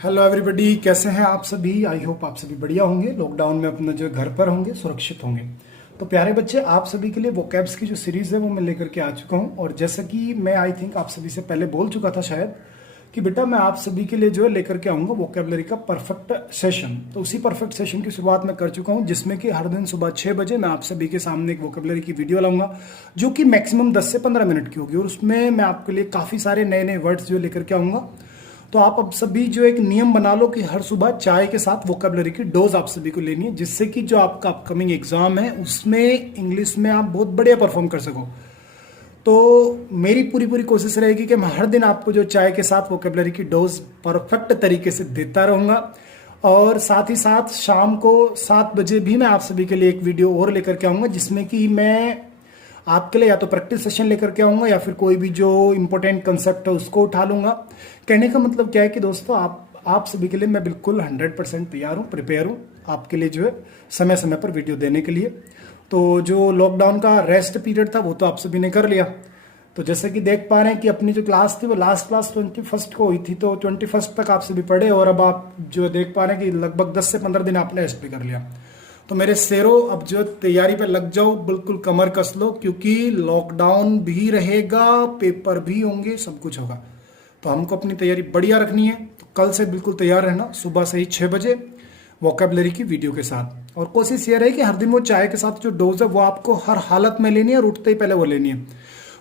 Hello everybody, कैसे हैं आप सभी। आई होप आप सभी बढ़िया होंगे, लॉकडाउन में अपना जो घर पर होंगे, सुरक्षित होंगे। तो प्यारे बच्चे, आप सभी के लिए वोकैब्स की जो सीरीज़ है वो मैं लेकर के आ चुका हूँ। और जैसा कि मैं आई थिंक आप सभी से पहले बोल चुका था शायद कि बेटा मैं आप सभी के लिए जो है लेकर के आऊँगा वोकैबलरी का परफेक्ट सेशन। तो उसी परफेक्ट सेशन की शुरुआत मैं कर चुका हूँ, जिसमें कि हर दिन सुबह 6 बजे मैं आप सभी के सामने एक वोकैबलरी की वीडियो लाऊंगा, जो कि मैक्सिमम 10 से 15 मिनट की होगी। और उसमें मैं आपके लिए काफ़ी सारे नए नए वर्ड्स जो लेकर के आऊँगा। तो आप अब सभी जो एक नियम बना लो कि हर सुबह चाय के साथ वोकैबलरी की डोज आप सभी को लेनी है, जिससे कि जो आपका अपकमिंग एग्जाम है उसमें इंग्लिश में आप बहुत बढ़िया परफॉर्म कर सको। तो मेरी पूरी पूरी कोशिश रहेगी कि मैं हर दिन आपको जो चाय के साथ वोकैबलरी की डोज परफेक्ट तरीके से देता रहूंगा। और साथ ही साथ शाम को 7 बजे भी मैं आप सभी के लिए एक वीडियो और लेकर के आऊँगा, जिसमें कि मैं आपके लिए या तो प्रैक्टिस सेशन लेकर के आऊँगा या फिर कोई भी जो इंपॉर्टेंट कंसेप्ट है उसको उठा लूँगा। कहने का मतलब क्या है कि दोस्तों आप सभी के लिए मैं बिल्कुल 100% तैयार हूँ, प्रिपेयर हूँ आपके लिए जो है समय समय पर वीडियो देने के लिए। तो जो लॉकडाउन का रेस्ट पीरियड था वो तो आप सभी ने कर लिया। तो जैसे कि देख पा रहे हैं कि अपनी जो क्लास थी वो लास्ट क्लास 21 को हुई थी, तो 21 तक आप सभी पढ़े और अब आप जो देख पा रहे हैं कि लगभग 10 से 15 दिन आपने रेस्ट भी कर लिया। तो मेरे शेरों, अब जो तैयारी पे लग जाओ, बिल्कुल कमर कस लो, क्योंकि लॉकडाउन भी रहेगा, पेपर भी होंगे, सब कुछ होगा। तो हमको अपनी तैयारी बढ़िया रखनी है। तो कल से बिल्कुल तैयार रहना, सुबह से ही 6 बजे वोकैबलरी की वीडियो के साथ। और कोशिश ये रहे कि हर दिन वो चाय के साथ जो डोज है वो आपको हर हालत में लेनी है और उठते ही पहले वो लेनी है।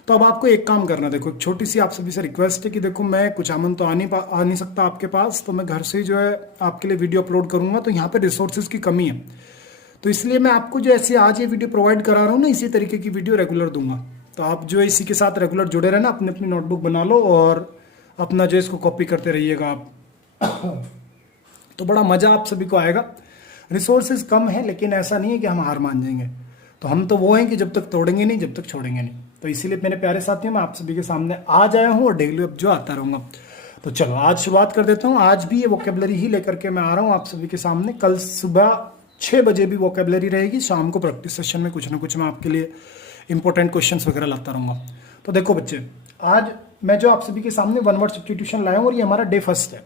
तो अब आपको एक काम करना, देखो एक छोटी सी आप सभी से रिक्वेस्ट है कि देखो मैं कुछ आमन तो आ नहीं सकता आपके पास, तो मैं घर से ही जो है आपके लिए वीडियो अपलोड करूंगा। तो यहाँ पे रिसोर्सेज की कमी है, तो इसलिए मैं आपको जो ऐसे आज ये वीडियो प्रोवाइड करा रहा हूँ ना, इसी तरीके की वीडियो रेगुलर दूंगा। तो आप जो है इसी के साथ रेगुलर जुड़े रहना, अपनी अपनी नोटबुक बना लो और अपना जो इसको कॉपी करते रहिएगा आप। तो बड़ा मज़ा आप सभी को आएगा। रिसोर्सेज कम है, लेकिन ऐसा नहीं है कि हम हार मान जाएंगे। तो हम तो वो हैं कि जब तक तोड़ेंगे नहीं, जब तक छोड़ेंगे नहीं। तो इसीलिए मेरे प्यारे साथियों, मैं आप सभी के सामने आज आया हूँ और डेली अब जो आता रहूँगा। तो चलो आज शुरुआत कर देता हूँ। आज भी ये वोकैबलरी ही लेकर के मैं आ रहा हूँ आप सभी के सामने। कल सुबह 6 बजे भी वोकैबलरी रहेगी, शाम को प्रैक्टिस सेशन में कुछ ना कुछ मैं आपके लिए इंपॉर्टेंट क्वेश्चंस वगैरह लाता रहूँगा। तो देखो बच्चे, आज मैं जो आप सभी के सामने वन वर्ड सब्स्टिट्यूशन लाया हूँ और ये हमारा डे फर्स्ट है।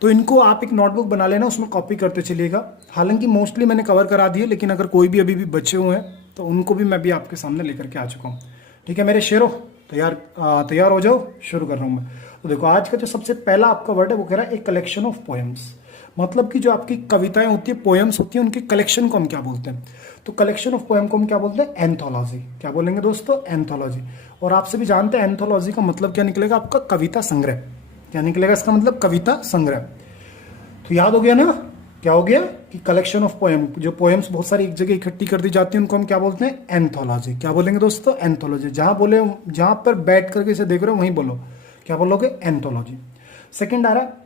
तो इनको आप एक नोटबुक बना लेना, उसमें कॉपी करते चलिएगा। हालांकि मोस्टली मैंने कवर करा दिए, लेकिन अगर कोई भी अभी भी बचे हुए हैं तो उनको भी मैं भी आपके सामने लेकर के आ चुका हूँ। ठीक है मेरे शेरों, तैयार हो जाओ, शुरू कर रहा हूँ मैं। तो देखो आज का जो सबसे पहला आपका वर्ड है वो कह रहा है एक कलेक्शन ऑफ पोएम्स। मतलब कि जो आपकी कविताएं होती है, पोएम्स होती है, उनके कलेक्शन को हम क्या बोलते हैं? तो कलेक्शन ऑफ पोएम को हम क्या बोलते हैं? एंथोलॉजी। क्या बोलेंगे दोस्तों? एंथोलॉजी। और आप सभी जानते हैं एंथोलॉजी का मतलब क्या निकलेगा? आपका कविता संग्रह। क्या निकलेगा इसका मतलब? कविता संग्रह। तो याद हो गया ना क्या हो गया कि कलेक्शन ऑफ पोएम, जो पोएम्स बहुत सारी एक जगह इकट्ठी कर दी जाती है, उनको हम क्या बोलते हैं? एंथोलॉजी। क्या बोलेंगे दोस्तों? एंथोलॉजी। जहां पर बैठ करके इसे देख रहे हो वहीं बोलो, क्या बोलोगे? एंथोलॉजी। सेकंड आ रहा है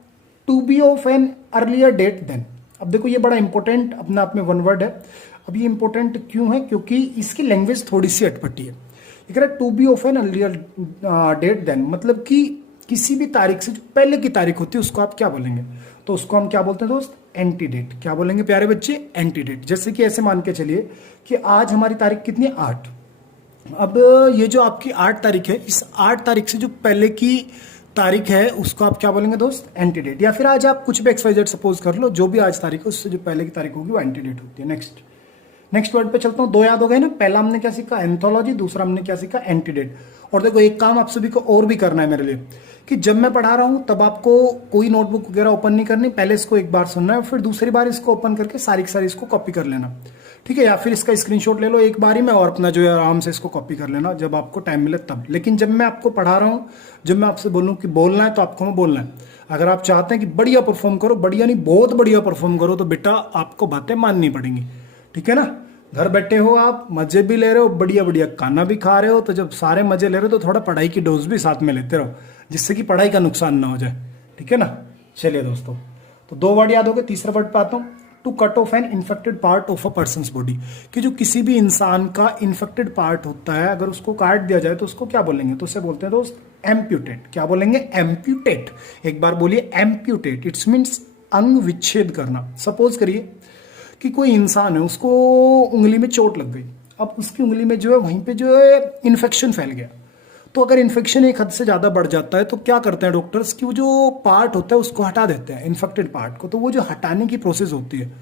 to be of an earlier date than. अब देखो ये बड़ा इंपॉर्टेंट अपने आप में वन वर्ड है। अब ये इंपॉर्टेंट क्यों है? क्योंकि इसकी लैंग्वेज थोड़ी सी अटपटी है। ये कह रहा है to be of an earlier date than, मतलब कि किसी भी तारीख से जो पहले की तारीख होती है उसको आप क्या बोलेंगे? तो उसको हम क्या बोलते हैं दोस्त? एंटीडेट। क्या बोलेंगे प्यारे बच्चे? एंटीडेट। जैसे कि ऐसे मान के चलिए कि आज हमारी तारीख कितनी है? 8। अब ये जो आपकी 8 तारीख है, इस 8 तारीख से जो पहले की तारीख है उसको आप क्या बोलेंगे दोस्त? एंटीडेट। या फिर आज आप कुछ भी XYZ सपोज कर लो, जो भी आज तारीख है उससे जो पहले की तारीख होगी वो एंटीडेट होती है। नेक्स्ट वर्ड पे चलता हूँ। 2 याद हो गए ना? पहला हमने क्या सीखा? एंथोलॉजी। दूसरा हमने क्या सीखा? एंटीडेट। और देखो एक काम आप सभी को और भी करना है मेरे लिए, कि जब मैं पढ़ा रहा हूं तब आपको कोई नोटबुक वगैरह ओपन नहीं करनी, पहले इसको एक बार सुनना है, फिर दूसरी बार इसको ओपन करके सारी इसको कॉपी कर लेना। ठीक है? या फिर इसका स्क्रीनशॉट ले लो एक बार ही में और अपना जो है आराम से इसको कॉपी कर लेना जब आपको टाइम मिले तब। लेकिन जब मैं आपको पढ़ा रहा हूँ, जब मैं आपसे बोलूँ कि बोलना है तो आपको मैं बोलना है। अगर आप चाहते हैं कि बढ़िया परफॉर्म करो, बढ़िया नहीं बहुत बढ़िया परफॉर्म करो, तो बेटा आपको बातें माननी पड़ेंगी। ठीक है ना? घर बैठे हो आप, मजे भी ले रहे हो, बढ़िया बढ़िया खाना भी खा रहे हो, तो जब सारे मजे ले रहे हो तो थोड़ा पढ़ाई की डोज भी साथ में लेते रहो, जिससे कि पढ़ाई का नुकसान ना हो जाए। ठीक है ना? चलिए दोस्तों, तो 2 वर्ड याद हो गए। तीसरा वर्ड पे आता हूँ, to cut off an infected part of a person's body. कि जो किसी भी इंसान का इन्फेक्टेड पार्ट होता है, अगर उसको काट दिया जाए तो उसको क्या बोलेंगे? तो उसे बोलते हैं दोस्त एम्प्यूटेट। क्या बोलेंगे? एम्प्यूटेट। एक बार बोलिए एम्प्यूटेट। इट्स मीन्स अंग विच्छेद करना। सपोज करिए कि कोई इंसान है, उसको उंगली में चोट लग गई। अब उसकी उंगली में जो है वहीं पे जो है इन्फेक्शन फैल गया, तो अगर इन्फेक्शन एक हद से ज़्यादा बढ़ जाता है तो क्या करते हैं डॉक्टर्स कि वो जो पार्ट होता है उसको हटा देते हैं, इन्फेक्टेड पार्ट को। तो वो जो हटाने की प्रोसेस होती है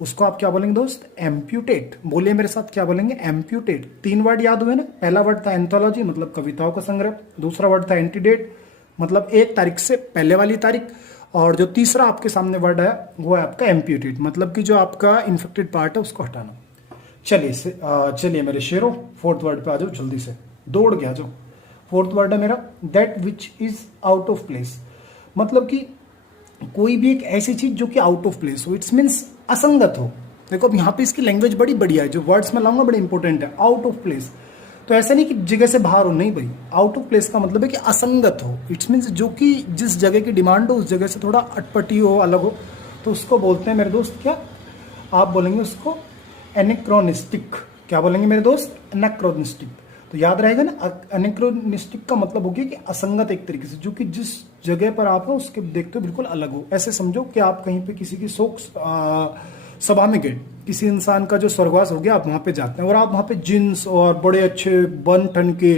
उसको आप क्या बोलेंगे दोस्त? एम्प्यूटेट। बोलिए मेरे साथ, क्या बोलेंगे? एम्प्यूटेट। 3 वर्ड याद हुए ना? पहला वर्ड था एंथोलॉजी, मतलब कविताओं का संग्रह। दूसरा वर्ड था एंटीडेट, मतलब 1 तारीख से पहले वाली तारीख। और जो तीसरा आपके सामने वर्ड है वो है आपका एम्प्यूटेट, मतलब कि जो आपका इन्फेक्टेड पार्ट है उसको हटाना। चलिए मेरे शेरों, 4th वर्ड पे आ जाओ जल्दी से, दौड़ गया जाओ। 4th वर्ड है मेरा that which is out of place, मतलब कि कोई भी एक ऐसी चीज जो कि आउट ऑफ प्लेस हो, इट्स मीन्स असंगत हो। देखो अब यहाँ पे इसकी लैंग्वेज बड़ी बढ़िया है, जो वर्ड्स मैं लाऊंगा बड़े इंपॉर्टेंट है। आउट ऑफ प्लेस तो ऐसा नहीं कि जगह से बाहर हो, नहीं भाई। आउट ऑफ प्लेस का मतलब है कि असंगत हो, इट्स मीन्स जो कि जिस जगह की डिमांड हो उस जगह से थोड़ा अटपटी हो, अलग हो, तो उसको बोलते हैं मेरे दोस्त क्या? आप बोलेंगे उसको एनेक्रोनिस्टिक। क्या बोलेंगे मेरे दोस्त? एनेक्रोनिस्टिक। तो याद रहेगा ना, एनेक्रोनिस्टिक का मतलब हो गया कि असंगत एक तरीके से, जो कि जिस जगह पर आप हो उसके देखते हो बिल्कुल अलग हो। ऐसे समझो कि आप कहीं पे किसी की शोक सभा में गए, किसी इंसान का जो स्वर्गवास हो गया, आप वहां पे जाते हैं और आप वहां पे जींस और बड़े अच्छे बन ठन के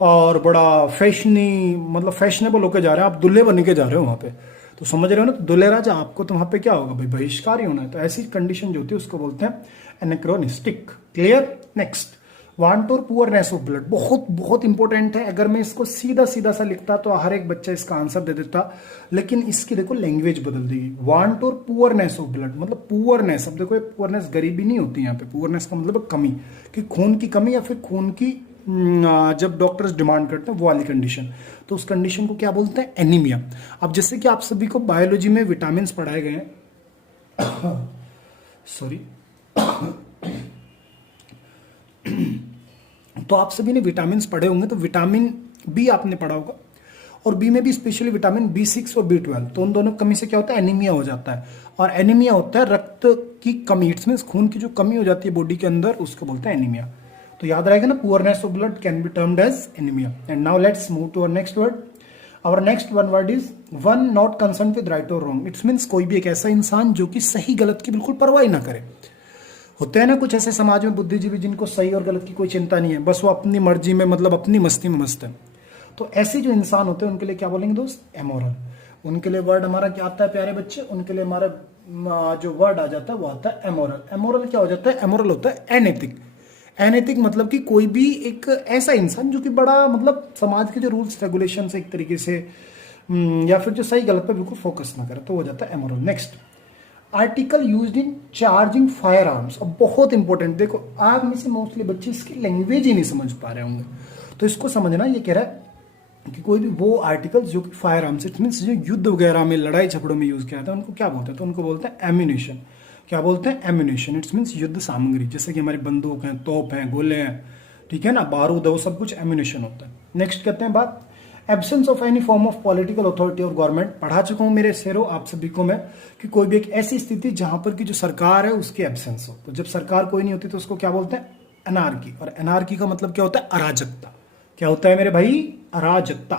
और बड़ा फैशनी, मतलब फैशनेबल होकर जा रहे हैं, आप दुल्हे बन के जा रहे हो वहां पे, तो समझ रहे हो ना? तो दुल्हे राजा आपको, तो वहां पे क्या होगा भाई? बहिष्कार ही होना है। तो ऐसी कंडीशन जो होती है उसको बोलते हैं एनेक्रोनिस्टिक। क्लियर? नेक्स्ट, वांट और पुअरनेस ऑफ ब्लड, बहुत बहुत इंपॉर्टेंट है। अगर मैं इसको सीधा सीधा सा लिखता तो हर एक बच्चा इसका आंसर दे देता, लेकिन इसकी देखो लैंग्वेज बदल देगी। वांट और पुअरनेस ऑफ ब्लड, मतलब पुअरनेस, अब देखो पुअरनेस गरीबी नहीं होती यहाँ पे, पुअरनेस का मतलब कमी, कि खून की कमी या फिर खून की जब डॉक्टर्स डिमांड करते हैं वो वाली कंडीशन, तो उस कंडीशन को क्या बोलते हैं? एनीमिया। अब जैसे कि आप सभी को बायोलॉजी में विटामिन पढ़ाए गए हैं सॉरी तो आप सभी ने विटामिन पढ़े होंगे, तो विटामिन बी आपने पढ़ा होगा, और बी में भी स्पेशली विटामिन B6 और B12, तो उन दोनों कमी से क्या होता है? एनीमिया हो जाता है। और एनीमिया होता है रक्त की कमी, इट्स मीन्स खून की जो कमी हो जाती है बॉडी के अंदर, उसको बोलते हैं एनीमिया। तो याद रहेगा ना, poorness of blood can be termed as anaemia. And now let's move to our next word. Our next one word is one not concern with right और रॉन्ग। इट्स मीन्स कोई भी एक ऐसा इंसान जो कि सही गलत की बिल्कुल परवाह ना करे। होते हैं ना कुछ ऐसे समाज में बुद्धिजीवी जिनको सही और गलत की कोई चिंता नहीं है, बस वो अपनी मर्जी में, मतलब अपनी मस्ती में मस्त है। तो ऐसे जो इंसान होते हैं उनके लिए क्या बोलेंगे दोस्त? एमोरल। उनके लिए वर्ड हमारा क्या आता है प्यारे बच्चे? उनके लिए हमारा जो वर्ड आ जाता है वो आता है एमोरल। एमोरल क्या हो जाता है? एमोरल होता है एनैतिक। एनैतिक मतलब कि कोई भी एक ऐसा इंसान जो कि बड़ा, मतलब समाज के जो रूल्स रेगुलेशन से एक तरीके से या फिर जो सही गलत पे बिल्कुल फोकस ना करे, तो हो जाता है amoral. Next, article used in charging fire arms. अब बहुत इंपॉर्टेंट, देखो आप में से मोस्टली बच्चे इसकी लैंग्वेज ही नहीं समझ पा रहे होंगे, तो इसको समझना। ये कह रहा है कि कोई भी वो आर्टिकल्स जो कि फायर आर्म्स, इट मीन्स जो युद्ध वगैरह में, लड़ाई झगड़ों में यूज किया जाता है, उनको क्या बोलते हैं? तो उनको बोलते हैं एम्यूनेशन। क्या बोलते हैं? एम्यूनेशन। इट्स मीन्स युद्ध सामग्री, जैसे कि हमारी बंदूक हैं, तोप हैं, गोले हैं, ठीक है ना, बारूद है, वो सब कुछ एम्यूनेशन होता है। नेक्स्ट कहते हैं बात absence of any form of political authority और गवर्नमेंट। पढ़ा चुका हूं मेरे शेरों आप सभी को मैं, कि कोई भी एक ऐसी स्थिति जहां पर की जो सरकार है उसकी एब्सेंस हो। तो जब सरकार कोई नहीं होती तो उसको क्या बोलते हैं? अनार्की। और अनार्की का मतलब क्या होता है? अराजकता। क्या होता है मेरे भाई? अराजकता,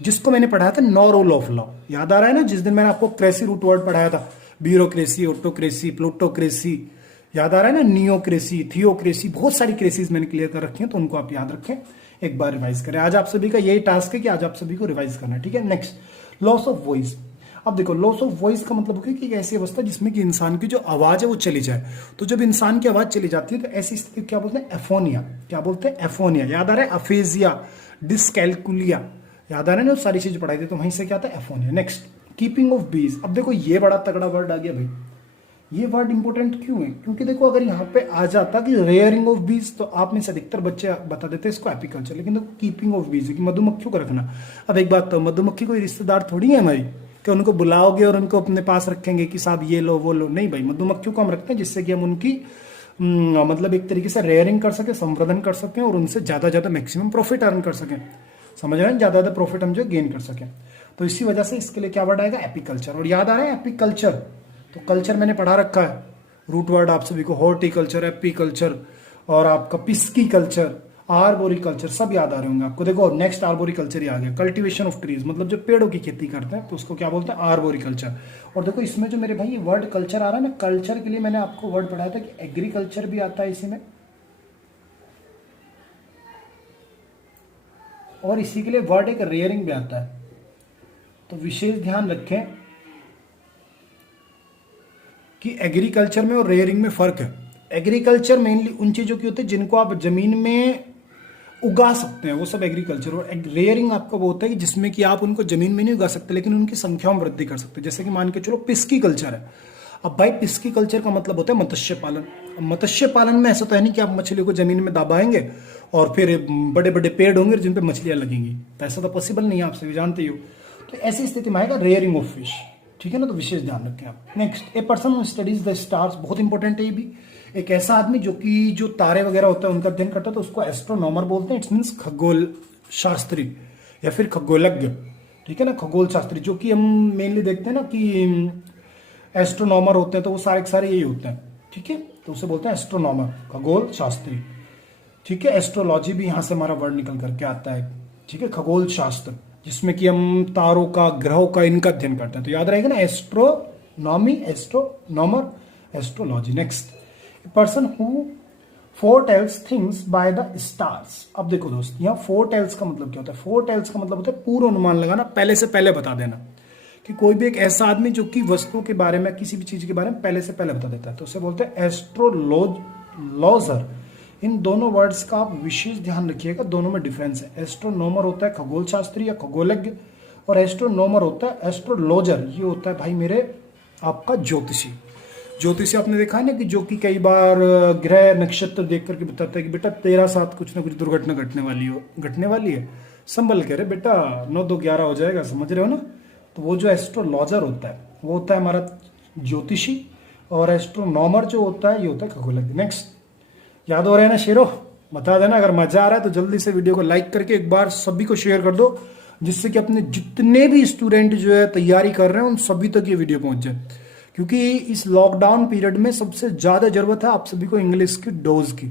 जिसको मैंने पढ़ाया था नो रूल ऑफ लॉ। याद आ रहा है ना, जिस दिन मैंने आपको क्रेसी रूट वर्ड पढ़ाया था, ब्यूरोक्रेसी, ऑटोक्रेसी, प्लूटोक्रेसी, याद आ रहा है ना, नियोक्रेसी, थियोक्रेसी, बहुत सारी क्रेसीज मैंने क्लियर कर रखी हैं, तो उनको आप याद रखें, एक बार रिवाइज करें। आज आप सभी का यही टास्क है कि आज आप सभी को रिवाइज करना है, ठीक है। Next, loss of voice. अब देखो, लॉस ऑफ वॉइस का मतलब होगा कि एक ऐसी अवस्था जिसमें कि इंसान की जो आवाज है वो चली जाए। तो जब इंसान की आवाज चली जाती है तो ऐसी स्थिति क्या बोलते हैं? एफोनिया। क्या बोलते हैं? एफोनिया। याद आ रहा है? अफेजिया, डिस्कैल्कुलिया, याद आ रहा है ना, सारी चीज पढ़ाई थी, तो वहीं से क्या आता है? एफोनिया। नेक्स्ट, कीपिंग ऑफ बीज। अब देखो ये बड़ा तगड़ा वर्ड आ गया भाई। ये वर्ड इंपॉर्टेंट क्यों है? क्योंकि देखो अगर यहाँ पे आ जाता कि रेयरिंग ऑफ बीज, तो आप में से अधिकतर बच्चे बता देते इसको एपीकल्चर, लेकिन देखो कीपिंग ऑफ बीज है कि मधुमक्खियों को रखना। अब एक बात तो, मधुमक्खी कोई रिश्तेदार थोड़ी है हमारी कि उनको बुलाओगे और उनको अपने पास रखेंगे कि साहब ये लो वो लो, नहीं भाई। मधुमक्खियों को हम रखते हैं जिससे कि हम उनकी मतलब एक तरीके से रेयरिंग कर सके, संवर्धन कर सकें और उनसे ज्यादा ज्यादा मैक्सिमम प्रॉफिट अर्न कर सकें। समझ रहे हैं? ज्यादा ज्यादा प्रॉफिट हम जो गेन कर सकें, तो इसी वजह से इसके लिए क्या वर्ड आएगा? एपीकल्चर। और याद आ रहा है एपीकल्चर, तो कल्चर मैंने पढ़ा रखा है, रूट वर्ड आप सभी को हॉर्टिकल्चर, एपीकल्चर और आपका पिस्की कल्चर, आर्बोरिकल्चर, सब याद आ रहे होंगे आपको। देखो नेक्स्ट आर्बोरिकल्चर ही आ गया, कल्टीवेशन ऑफ ट्रीज, मतलब जो पेड़ों की खेती करते हैं तो उसको क्या बोलते हैं? आर्बोरिकल्चर। और देखो इसमें जो मेरे भाई ये वर्ड कल्चर आ रहा है ना, कल्चर के लिए मैंने आपको वर्ड पढ़ाया था कि एग्रीकल्चर भी आता है इसी में, और इसी के लिए वर्ड एक रेयरिंग भी आता है, तो विशेष ध्यान रखें कि एग्रीकल्चर में और रेयरिंग में फर्क है। एग्रीकल्चर मेनली उन चीजों की होती है जिनको आप जमीन में उगा सकते हैं, वो सब एग्रीकल्चर। और रेयरिंग आपका वो होता है कि जिसमें कि आप उनको जमीन में नहीं उगा सकते लेकिन उनकी संख्या में वृद्धि कर सकते हैं। जैसे कि मान के चलो पिस्की कल्चर है। अब भाई पिस्की कल्चर का मतलब होता है मत्स्य पालन। अब मत्स्य पालन में ऐसा तो है नहीं कि आप मछली को जमीन में दबाएंगे और फिर बड़े बड़े पेड़ होंगे जिन पे मछलियां लगेंगी, तो ऐसा तो पॉसिबल नहीं है, आप सभी जानते ही हो। तो ऐसी स्थिति में आएगा रेयरिंग ऑफ फिश, ठीक है ना, तो विशेष ध्यान रखें आप। Next, A person who studies the stars, बहुत इंपॉर्टेंट है ये भी। एक ऐसा आदमी जो कि जो तारे वगैरह होता है उनका अध्ययन करता है, तो उसको एस्ट्रोनॉमर बोलते हैं। इट्स मीन्स खगोल शास्त्री या फिर खगोलज्ञ, ठीक है ना, खगोल शास्त्री। जो कि हम मेनली देखते हैं ना कि एस्ट्रोनॉमर होते हैं, तो वो सारे के सारे यही होते हैं, ठीक है, तो उसे बोलते हैं एस्ट्रोनॉमर, खगोल शास्त्री, ठीक है। एस्ट्रोलॉजी भी यहां से हमारा वर्ड निकल करके आता है, ठीक है, खगोल शास्त्र, जिसमें कि हम तारों का, ग्रहों का, इनका अध्ययन करते हैं। तो याद रहेगा ना, astronomy, astronomer, astrology. Next, person who फोरटेल्स things by the stars. अब देखो दोस्त, यहाँ फोरटेल्स का मतलब क्या होता है? फोरटेल्स का मतलब होता है पूर्व अनुमान लगाना, पहले से पहले बता देना। कि कोई भी एक ऐसा आदमी जो कि वस्तुओं के बारे में, किसी भी चीज के बारे में पहले से पहले बता देता है, तो उसे बोलते हैं एस्ट्रोलॉजर। इन दोनों वर्ड्स का आप विशेष ध्यान रखिएगा, दोनों में डिफरेंस है। एस्ट्रोनॉमर होता है खगोल शास्त्री या खगोलज्ञ, और एस्ट्रोनॉमर होता है एस्ट्रोलॉजर, ये होता है भाई मेरे आपका ज्योतिषी। ज्योतिषी आपने देखा है ना कि जो कि कई बार ग्रह नक्षत्र देख करके बताता है कि बेटा तेरा साथ कुछ ना कुछ दुर्घटना घटने वाली है, संभल के रे बेटा, 9-2-11 हो जाएगा, समझ रहे हो ना। तो वो जो एस्ट्रोलॉजर होता है वो होता है हमारा ज्योतिषी, और एस्ट्रोनॉमर जो होता है ये होता है खगोलज्ञ। नेक्स्ट, याद हो रहा है ना शेरो? बता देना, अगर मजा आ रहा है तो जल्दी से वीडियो को लाइक करके एक बार सभी को शेयर कर दो, जिससे कि अपने जितने भी स्टूडेंट जो है तैयारी कर रहे हैं उन सभी तक ये वीडियो पहुंच जाए। क्योंकि इस लॉकडाउन पीरियड में सबसे ज्यादा जरूरत है आप सभी को इंग्लिश की डोज की।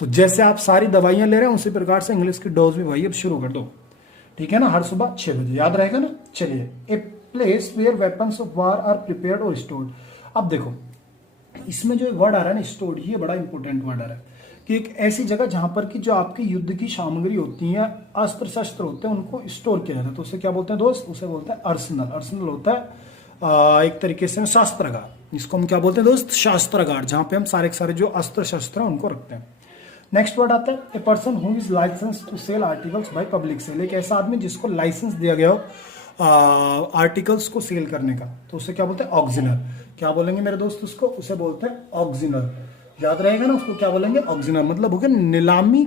तो जैसे आप सारी दवाइयां ले रहे हैं उसी प्रकार से इंग्लिश की डोज भी भाई अब शुरू कर दो, ठीक है ना, हर सुबह 6 बजे, याद रहेगा ना। चलिए, a place where weapons of war are prepared और स्टोर्ड। अब देखो इसमें जो वर्ड आ रहा है ना, स्टोर्ड, ये बड़ा इंपॉर्टेंट वर्ड आ रहा है कि एक ऐसी जगह जहां पर कि जो आपकी युद्ध की सामग्री होती है, अस्त्र शस्त्र होते हैं, उनको स्टोर किया जाता है। तो उसे क्या बोलते हैं दोस्त? उसे बोलते हैं अर्सनल। अर्सनल होता है एक तरीके से शास्त्रागार, जिसको हम क्या बोलते हैं दोस्त? शास्त्रागार, जहां पे हम सारे के सारे जो अस्त्र शस्त्र हैं उनको रखते हैं। नेक्स्ट वर्ड आता है a person who is license to sell articles by public sale. एक ऐसा आदमी जिसको लाइसेंस दिया गया हो आर्टिकल्स को सेल करने का, तो उसे क्या बोलते हैं? ऑक्जिनर। क्या बोलेंगे मेरे दोस्त उसको? उसे बोलते हैं ऑक्जिनर। याद रहेगा ना, उसको क्या बोलेंगे? ऑक्जिनर। मतलब हो गया नीलामी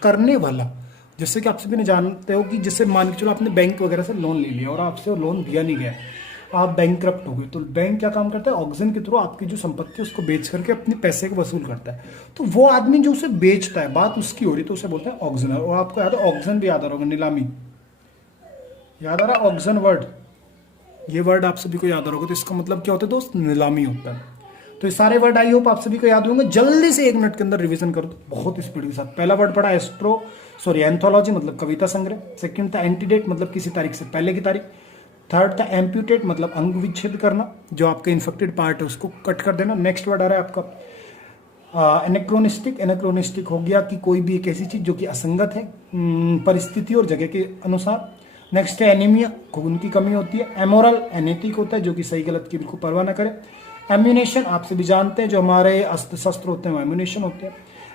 करने वाला। जैसे कि आप सभी ने जानते हो कि जैसे मान के चलो आपने बैंक वगैरह से लोन ले लिया और आपसे लोन दिया नहीं गया, आप बैंकक्रप्ट हो गए, तो बैंक क्या काम करता है? ऑक्शन के थ्रू आपकी जो संपत्ति है उसको बेच करके अपने पैसे को वसूल करता है। तो वो आदमी जो उसे बेचता है, बात उसकी हो रही, तो उसे बोलते हैं ऑक्शनर। और आपको याद है ऑक्शन भी याद आ रहा होगा, नीलामी याद आ रहा है, ऑक्शन वर्ड, ये वर्ड आप सभी को याद आ रहा होगा। तो इसका मतलब क्या होता है दोस्त? नीलामी होता है। तो ये सारे वर्ड आई होप आप सभी को याद होंगे। जल्दी से 1 मिनट के अंदर रिवीजन कर दो बहुत स्पीड के साथ। पहला वर्ड पढ़ा एंथोलॉजी, मतलब कविता संग्रह। सेकंड था एंटीडेट, मतलब किसी तारीख से पहले की तारीख। थर्ड था एम्प्यूटेट, मतलब अंग विच्छेद करना, जो आपका इन्फेक्टेड पार्ट है उसको कट कर देना। नेक्स्ट वर्ड आ रहा है आपका एनेक्रोनिस्टिक। एनेक्रोनिस्टिक हो गया कि कोई भी एक ऐसी चीज जो कि असंगत है परिस्थिति और जगह के अनुसार। नेक्स्ट है एनीमिया, खून की कमी होती है। एमोरल, अनैतिक होता है, जो कि सही गलत की बिल्कुल परवाह ना करे। एम्यूनेशन, आप सभी जानते हैं जो हमारे अस्त्र शस्त्र होते हैं वो एम्यूनेशन होते हैं।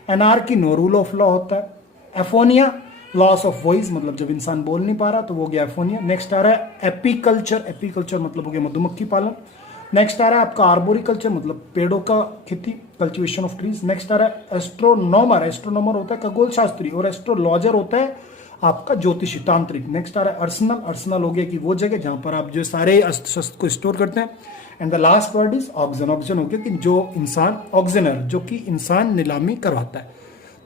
Anarchy, no rule of law होता है। एफोनिया, लॉस ऑफ वॉइस, मतलब जब इंसान बोल नहीं पा रहा तो वो गया एफोनिया। नेक्स्ट आ रहा है एपीकल्चर। एपीकल्चर मतलब हो गया मधुमक्खी पालन। नेक्स्ट आ रहा है आपका आर्बोरिकल्चर, मतलब पेड़ों का खेती, कल्टीवेशन ऑफ ट्रीज। नेक्स्ट आ रहा है एस्ट्रोनॉमर। एस्ट्रोनॉमर होता है खगोल शास्त्री, और एस्ट्रोलॉजर होता है आपका ज्योतिषी, तांत्रिक। नेक्स्ट आ रहा है अर्सनल। अर्सनल हो गया कि वो जगह जहां पर आप जो सारे अस्त्र शस्त्र को स्टोर करते हैं। And the last word is auction. Auction हो गया कि जो इंसान, ऑक्शनर, जो कि इंसान नीलामी करवाता है।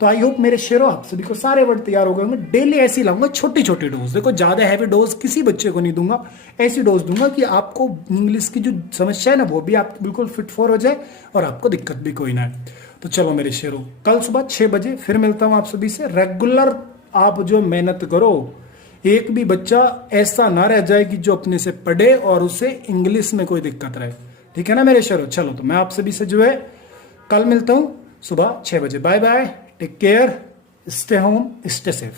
तो आई होप मेरे शेरों आप सभी को सारे वर्ड तैयार हो गए होंगे। डेली ऐसी लाऊंगा छोटी छोटी डोज, देखो ज्यादा हैवी डोज किसी बच्चे को नहीं दूंगा, ऐसी डोज दूंगा कि आपको इंग्लिश की जो समस्या है ना वो भी आपको बिल्कुल फिट फॉर हो जाए और आपको दिक्कत भी कोई ना है। तो चलो मेरे शेरों, कल सुबह 6 बजे फिर मिलता हूं आप सभी से। रेगुलर आप जो मेहनत करो, एक भी बच्चा ऐसा ना रह जाए कि जो अपने से पढ़े और उसे इंग्लिश में कोई दिक्कत रहे, ठीक है ना मेरे शेरों। चलो तो मैं आप सभी से जो है कल मिलता हूं सुबह 6 बजे। Bye bye, take care, stay home, stay safe.